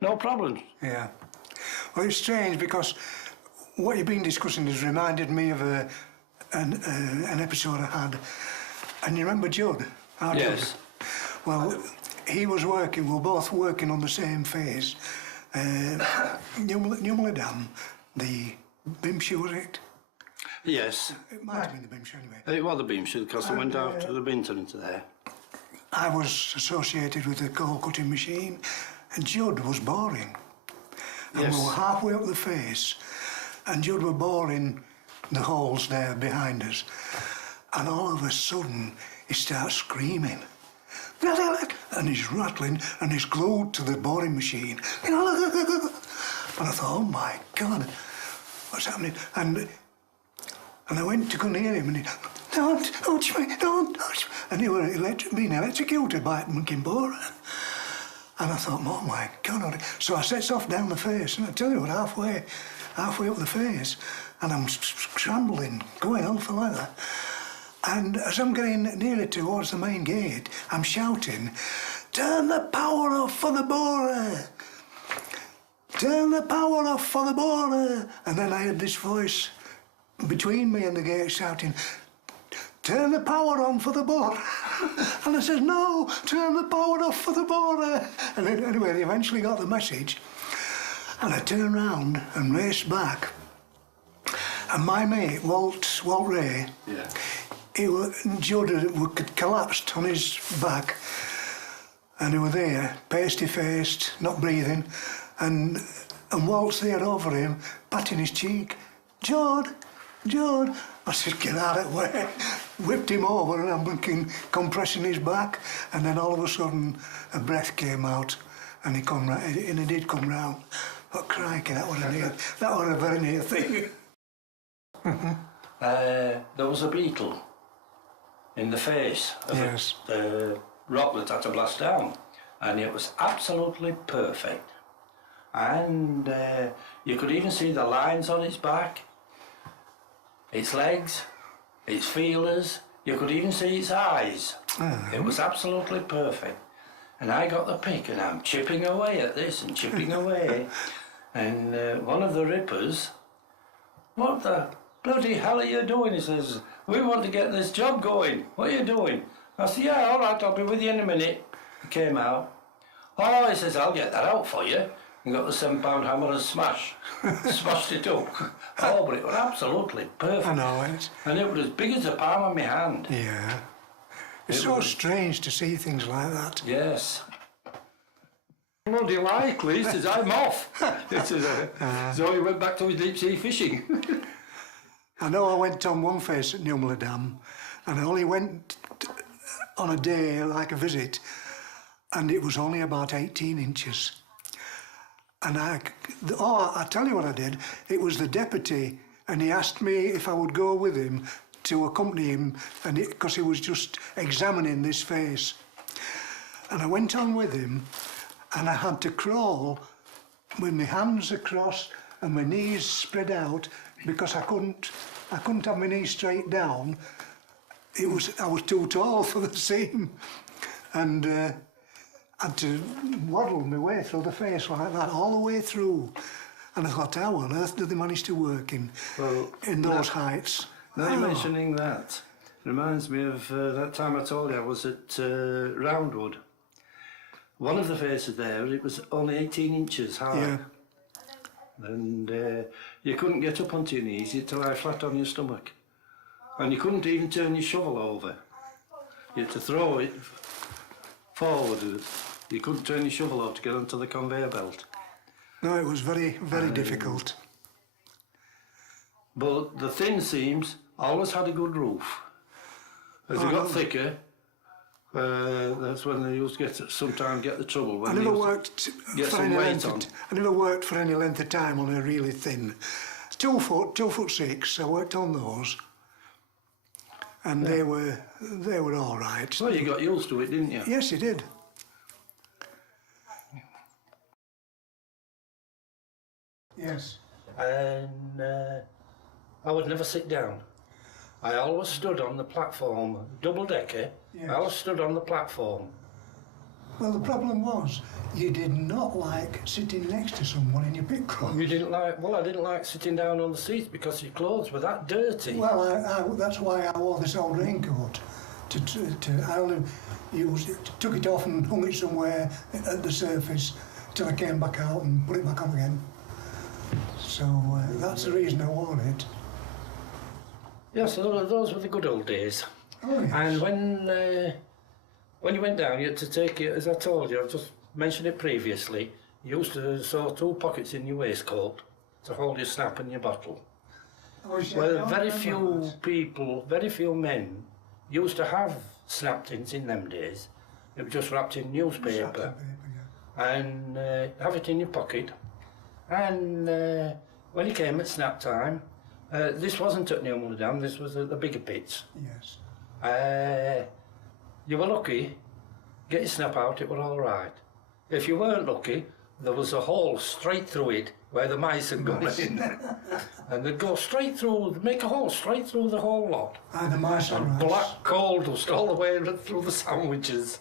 no problem. Yeah. Well, it's strange because what you've been discussing has reminded me of an episode I had. And you remember Judd? Our Yes. Judd? Well, he was working, we were both working on the same phase. Newmley Dam, the Bimshire, was it? Yes. It might have been the Bimshire anyway. It was the Bimshire because I went out to the winter into there. I was associated with the coal cutting machine, and Judd was boring. And Yes. we were halfway up the face, and Judd were boring the holes there behind us. And all of a sudden, he starts screaming. And he's rattling, and he's glued to the boring machine. And I thought, oh my God, what's happening? And I went to go near him, and he, don't touch me, don't touch me. And he was being electrocuted by a monkey borer. And I thought, oh my God. So I sets off down the face, and I tell you what, halfway up the face, and I'm scrambling, going on for like that. And as I'm getting nearer towards the main gate, I'm shouting, turn the power off for the borer! Turn the power off for the borer! And then I heard this voice between me and the gate shouting, turn the power on for the borer! And I said, no, turn the power off for the borer! And then, anyway, they eventually got the message. And I turned round and raced back. And my mate, Walt Ray, Yeah. Judd had collapsed on his back, and he was there, pasty-faced, not breathing, and Walt's there over him, patting his cheek. Judd! I said, get out of the way. Whipped him over, and I'm looking, compressing his back, and then all of a sudden a breath came out, and he did come round. But crikey, that was a very near thing. There was a beetle in the face of the rock that had to blast down, and it was absolutely perfect. And you could even see the lines on its back, its legs, its feelers. You could even see its eyes. It was absolutely perfect. And I got the pick, and I'm chipping away at this and chipping away. And one of the rippers, what the bloody hell are you doing? He says, we want to get this job going. What are you doing? I said, yeah, all right, I'll be with you in a minute. He came out. Oh, he says, I'll get that out for you. And got the £7 hammer and smashed it up. Oh, but it was absolutely perfect. I know it. And it was as big as the palm of my hand. Yeah. It's so strange to see things like that. Yes. Bloody likely, he says, I'm off. So he went back to his deep sea fishing. I know I went on one face at Newmley Dam, and I only went on a day, like a visit, and it was only about 18 inches. And I tell you what I did. It was the deputy, and he asked me if I would go with him to accompany him, and because he was just examining this face. And I went on with him, and I had to crawl with my hands across and my knees spread out because I couldn't have my knees straight down. I was too tall for the seam, and had to waddle my way through the face like that, all the way through. And I thought, how on earth did they manage to work in those heights? Now you're mentioning that, reminds me of that time I told you I was at Roundwood. One of the faces there, it was only 18 inches high. Yeah. And you couldn't get up onto your knees, you had to lie flat on your stomach. And you couldn't even turn your shovel over. You had to throw it forward. You couldn't turn your shovel over to get onto the conveyor belt. No, it was very, very difficult. But the thin seams always had a good roof. As they got thicker, that's when they used to sometimes get the trouble. When I never worked for any length of time on a really thin. 2 foot, 2'6". I worked on those, and they were all right. Well, you got used to it, didn't you? Yes, you did. Yes. And I would never sit down. I always stood on the platform, double-decker. Yes. I always stood on the platform. Well, the problem was, you did not like sitting next to someone in your pit clothes. You didn't like, well, I didn't like sitting down on the seats because your clothes were that dirty. Well, that's why I wore this old raincoat. I only took it off and hung it somewhere at the surface till I came back out and put it back on again. So that's the reason I wore it. Yes, those were the good old days. Oh, yes. And when you went down, you had to take it, as I told you, I've just mentioned it previously, you used to sew 2 pockets in your waistcoat to hold your snap and your bottle. Oh, yeah, Well, very few men used to have snap tins in them days. It was just wrapped in newspaper. And have it in your pocket. And when you came at snap time, this wasn't at Newman Dam, this was at the bigger pits. Yes. You were lucky, get your snap out, it were all right. If you weren't lucky, there was a hole straight through it where the mice had gone in. And they'd go straight through, make a hole straight through the whole lot. And the mice are And black coal dust all the way through the sandwiches.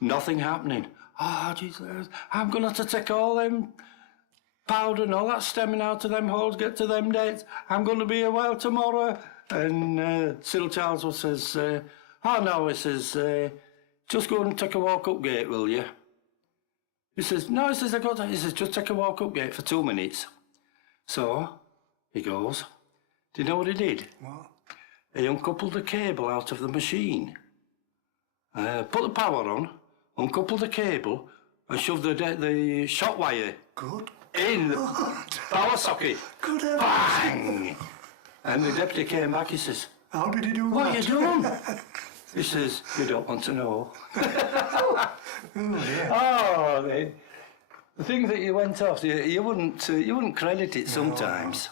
Nothing happening. Ah, Jesus, I'm going to have to take all them powder and all that stemming out of them holes, get to them dates. I'm going to be a while tomorrow. And Cyril Charles says, oh no, he says, just go and take a walk up gate, will you? He says, no, he says, he says, just take a walk up gate for 2 minutes. So, he goes. Do you know what he did? What? He uncoupled the cable out of the machine, put the power on, uncoupled the cable, and shoved the shot wire in the power socket. Good heavens. Bang! And the deputy came back, he says, How did he do what that? are you doing? He says, you don't want to know. Oh, dear. Oh, the things that you went off, you wouldn't credit it sometimes.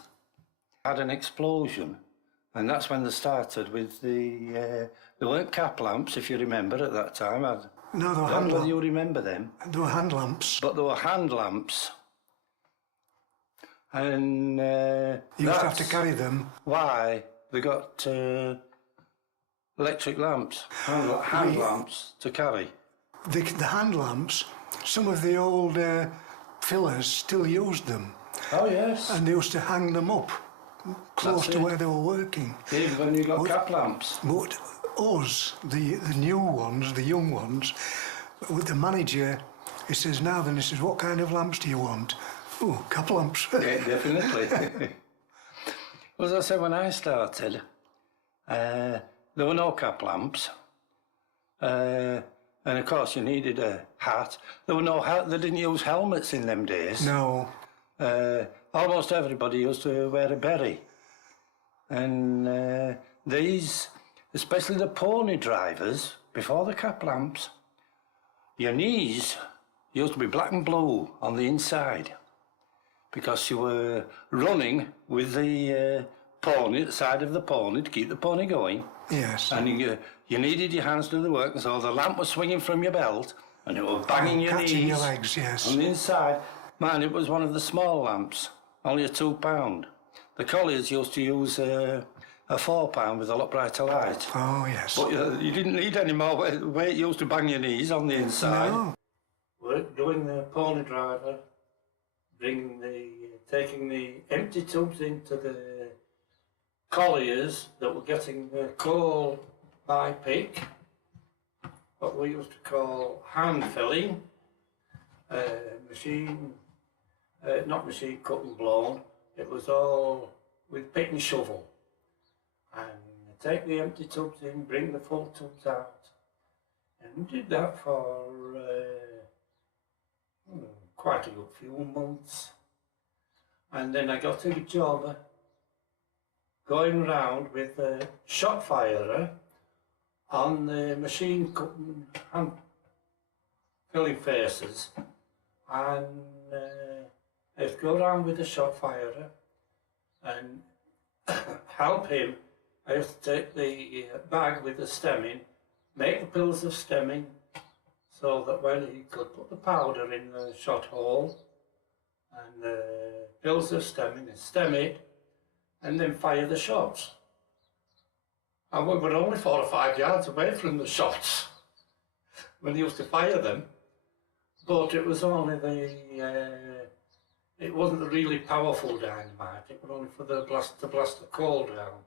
Had an explosion, and that's when they started with there weren't cap lamps, if you remember, at that time. No, they were I don't hand know whether lamps. you remember them. There were hand lamps. But there were hand lamps. And You used to have to carry them. why they got electric lamps, hand lamps to carry. The hand lamps, some of the old fillers still used them. Oh, yes. And they used to hang them up close That's to it. where they were working. Even when you got cap lamps. But us, the new ones, the young ones, with the manager, he says, now then, he says, what kind of lamps do you want? Oh, cap lamps. Yeah, definitely. Well, as I said, when I started, there were no cap lamps. And of course, you needed a hat. There were no they didn't use helmets in them days. No. Almost everybody used to wear a beret. And these, especially the pony drivers, before the cap lamps, your knees used to be black and blue on the inside because you were running with the pony, the side of the pony, to keep the pony going. Yes. And you needed your hands to do the work, and so the lamp was swinging from your belt, and it was banging your catching knees your legs, yes. on the inside. Man, it was one of the small lamps, only a £2. The colliers used to use a £4 with a lot brighter light. Oh, yes. But you didn't need any more weight. You used to bang your knees on the inside. No. We're doing the pony driver, taking the empty tubes into the colliers that were getting coal by pick, what we used to call hand filling, not machine cut and blown, it was all with pick and shovel. And take the empty tubs in, bring the full tubs out, and did that for quite a good few months. And then I got a job going round with a shot firer on the machine cutting hand filling faces, and I used to go around with the shot firer and help him. I used to take the bag with the stemming, make the pills of stemming, so that when he could put the powder in the shot hole and the pills of stemming and stem it, and then fire the shots. And we were only 4 or 5 yards away from the shots. when they used to fire them, but it was only it wasn't a really powerful dynamite, it was only for to blast the coal down.